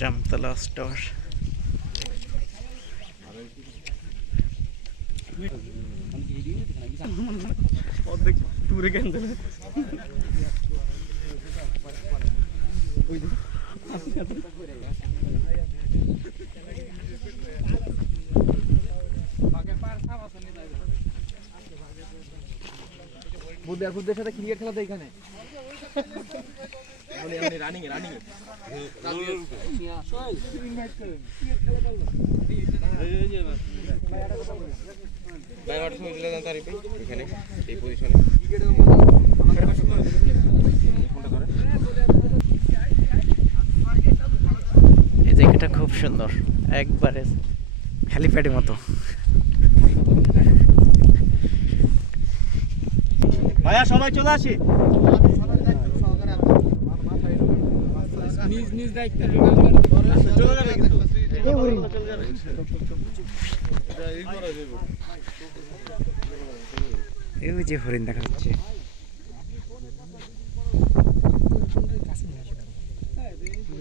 Jamtala store অর্ধেক টুরে কেন দিলে বুদ্ধের বুদ্ধের সাথে ক্রিকেট খেলা তো এখানে রানিং রানিং এখানে এই পজিশনে এই জায়গাটা খুব সুন্দর একবারে হ্যালিপ্যাডের মতো। ভাইয়া সবাই চলে আসি। নিজ নিজ দায়িত্বে চলে এই যে হরিণ দেখা যাচ্ছে।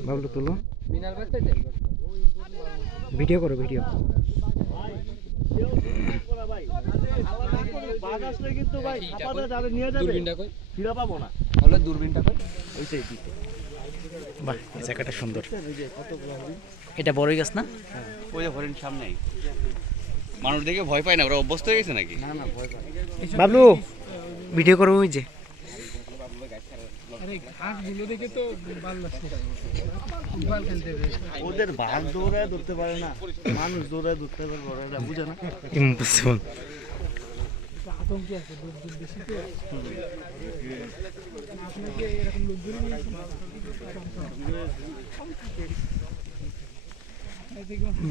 বাবলু তুলো। ভিডিও করো ভিডিও। বাঘ আসলে কিন্তু ভাই হাঁপাতে যাবে নিয়ে যাবে। দূরবীনটা কই? ফিরে পাবো না। হলো দূরবীনটা কই? ওইটাই দিতে। বাহ এই জায়গাটা সুন্দর। এটা বড়ই গাছ না? ওই যে হরিণ সামনেই। মানুষ দেখে ভয় পায় না ওরা অভ্যস্ত হয়ে গেছে নাকি? না না ভয় পায় বাবলু ভিডিও করব ওই যে। ওদের বাঘ দৌড়ায় ধরতে পারে না, মানুষ দৌড়ায় ধরতে এটা বুঝে না। ইম্পসিবল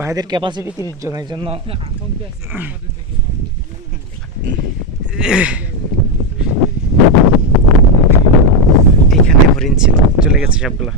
ভাইদের ক্যাপাসিটি তিরিশ জনের জন্য আমাদের দেখে এইখানে হরিণ ছিল চলে গেছে সবগুলা।